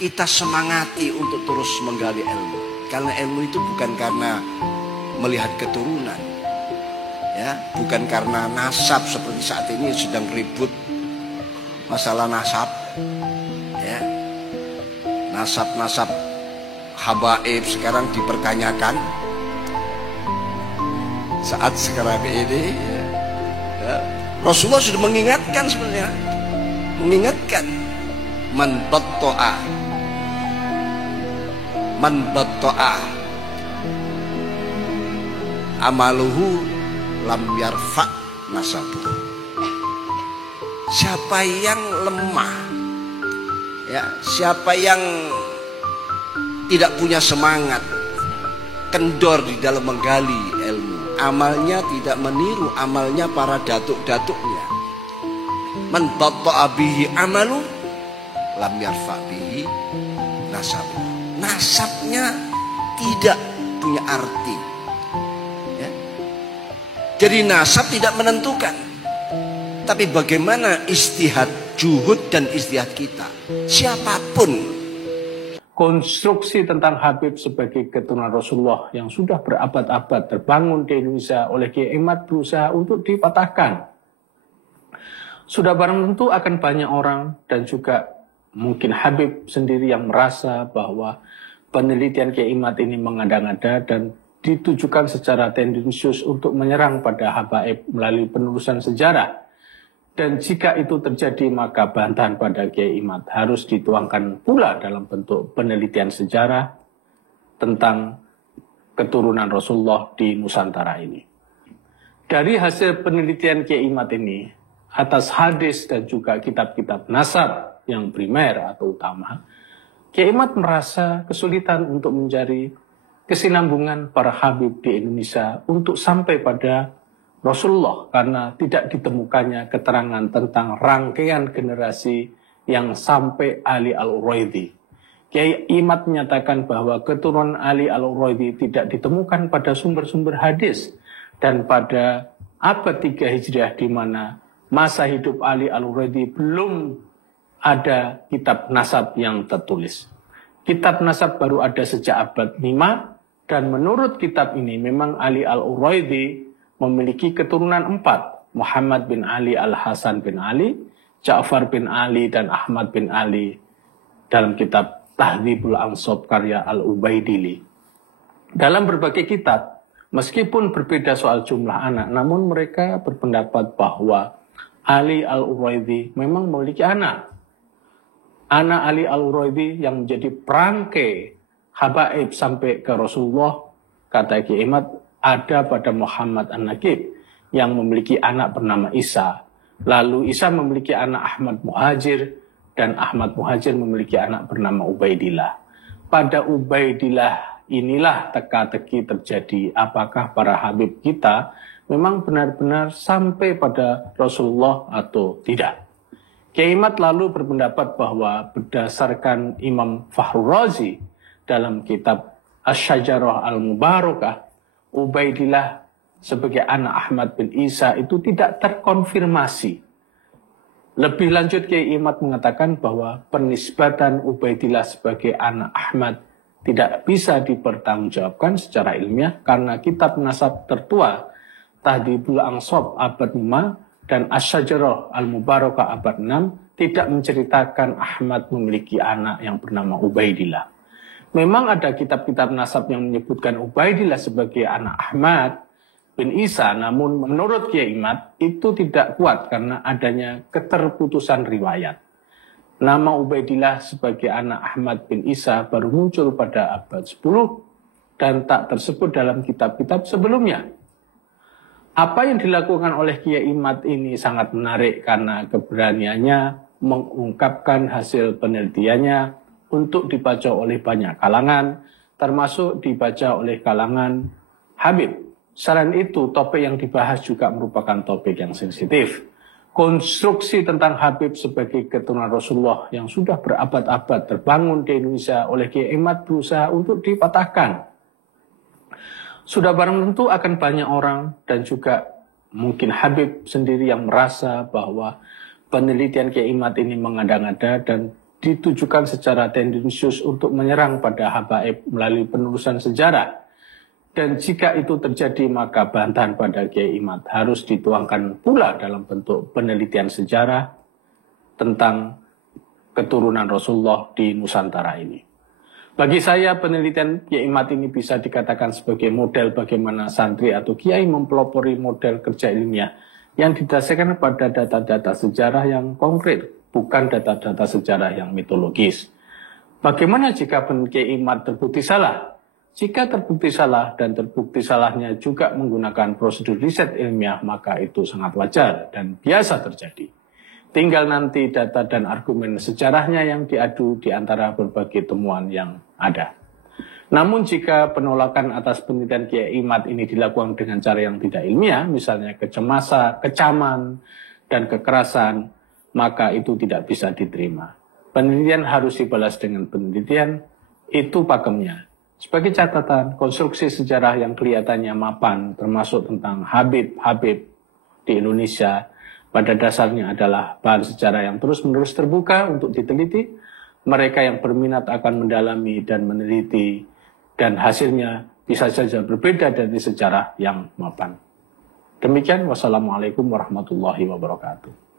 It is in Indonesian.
kita semangati untuk terus menggali ilmu. Karena ilmu itu bukan karena melihat keturunan, ya, bukan karena nasab seperti saat ini sedang ribut masalah nasab, ya, nasab habaib sekarang dipertanyakan. Saat sekarang ini, ya, Rasulullah sudah mengingatkan sebenarnya, mengingatkan man batta'a amaluhu lam yarfa nasabuhu. Siapa yang lemah, ya, siapa yang tidak punya semangat, kendor di dalam menggali ilmu, amalnya tidak meniru amalnya para datuk-datuknya. Man batta'a bihi amalu lam yarfa bihi nasabuhu. Nasabnya tidak punya arti, ya. Jadi nasab tidak menentukan, tapi bagaimana istihad, juhud dan istihad kita, siapapun. Konstruksi tentang Habib sebagai keturunan Rasulullah yang sudah berabad-abad terbangun di Indonesia oleh Kiai Imad berusaha untuk dipatahkan. Sudah barang tentu akan banyak orang dan juga mungkin Habib sendiri yang merasa bahwa penelitian Kiai Imad ini mengada-ngada dan ditujukan secara tendensius untuk menyerang pada habaib melalui penelusuran sejarah. Dan jika itu terjadi, maka bantahan pada Kiai Imad harus dituangkan pula dalam bentuk penelitian sejarah tentang keturunan Rasulullah di Nusantara ini. Dari hasil penelitian Kiai Imad ini, atas hadis dan juga kitab-kitab nasab yang primer atau utama, Kiai Imad merasa kesulitan untuk mencari kesinambungan para habib di Indonesia untuk sampai pada Rasulullah karena tidak ditemukannya keterangan tentang rangkaian generasi yang sampai Ali Al-Uraidi. Kiai Imad menyatakan bahwa keturunan Ali Al-Uraidi tidak ditemukan pada sumber-sumber hadis dan pada abad 3 Hijriah di mana masa hidup Ali Al-Uraidi belum ada kitab nasab yang tertulis. Kitab nasab baru ada sejak abad 5 dan menurut kitab ini memang Ali Al-Uraidi memiliki keturunan 4, Muhammad bin Ali Al-Hasan bin Ali, Ja'far bin Ali dan Ahmad bin Ali dalam kitab Tahdzibul Ansab karya Al-Ubaidili. Dalam berbagai kitab, meskipun berbeda soal jumlah anak, namun mereka berpendapat bahwa Ali Al-Uraidi memang memiliki anak. Anak Ali Al-Uraidi yang menjadi perangkai habaib sampai ke Rasulullah, kata Kiai Imad, ada pada Muhammad An-Naqib yang memiliki anak bernama Isa. Lalu Isa memiliki anak Ahmad Muhajir dan Ahmad Muhajir memiliki anak bernama Ubaidillah. Pada Ubaidillah inilah teka-teki terjadi apakah para habib kita memang benar-benar sampai pada Rasulullah atau tidak. Kiai Imad lalu berpendapat bahwa berdasarkan Imam Fakhrur Razi dalam kitab Asy-Syajarah Al-Mubarakah, Ubaidillah sebagai anak Ahmad bin Isa itu tidak terkonfirmasi. Lebih lanjut Kiai Imad mengatakan bahwa penisbatan Ubaidillah sebagai anak Ahmad tidak bisa dipertanggungjawabkan secara ilmiah karena kitab nasab tertua Tahdzibul Ansab abad 5 dan Asy-Syajarah Al-Mubarakah abad 6 tidak menceritakan Ahmad memiliki anak yang bernama Ubaidillah. Memang ada kitab-kitab nasab yang menyebutkan Ubaidillah sebagai anak Ahmad bin Isa, namun menurut Kiai Imad itu tidak kuat karena adanya keterputusan riwayat. Nama Ubaidillah sebagai anak Ahmad bin Isa baru muncul pada abad 10 dan tak tersebut dalam kitab-kitab sebelumnya. Apa yang dilakukan oleh Kiai Imad ini sangat menarik karena keberaniannya mengungkapkan hasil penelitiannya untuk dibaca oleh banyak kalangan, termasuk dibaca oleh kalangan Habib. Selain itu, topik yang dibahas juga merupakan topik yang sensitif. Konstruksi tentang Habib sebagai keturunan Rasulullah yang sudah berabad-abad terbangun di Indonesia oleh Kiai Imad berusaha untuk dipatahkan. Sudah barang tentu akan banyak orang dan juga mungkin Habib sendiri yang merasa bahwa penelitian Kiai Imad ini mengada-ngada dan ditujukan secara tendensius untuk menyerang pada habaib melalui penerusan sejarah. Dan jika itu terjadi, maka bantahan pada Kiai Imad harus dituangkan pula dalam bentuk penelitian sejarah tentang keturunan Rasulullah di Nusantara ini. Bagi saya, penelitian Kiai Imad ini bisa dikatakan sebagai model bagaimana santri atau kiai mempelopori model kerja ilmiah yang didasarkan pada data-data sejarah yang konkret, bukan data-data sejarah yang mitologis. Bagaimana jika Kiai Imad terbukti salah? Jika terbukti salah dan terbukti salahnya juga menggunakan prosedur riset ilmiah, maka itu sangat wajar dan biasa terjadi. Tinggal nanti data dan argumen sejarahnya yang diadu di antara berbagai temuan yang ada. Namun jika penolakan atas penelitian Kiai Imad ini dilakukan dengan cara yang tidak ilmiah, misalnya kecemasan, kecaman, dan kekerasan, maka itu tidak bisa diterima. Penelitian harus dibalas dengan penelitian, itu pakemnya. Sebagai catatan, konstruksi sejarah yang kelihatannya mapan, termasuk tentang Habib-Habib di Indonesia, pada dasarnya adalah bahan sejarah yang terus-menerus terbuka untuk diteliti. Mereka yang berminat akan mendalami dan meneliti, dan hasilnya bisa saja berbeda dari sejarah yang mapan. Demikian, wassalamualaikum warahmatullahi wabarakatuh.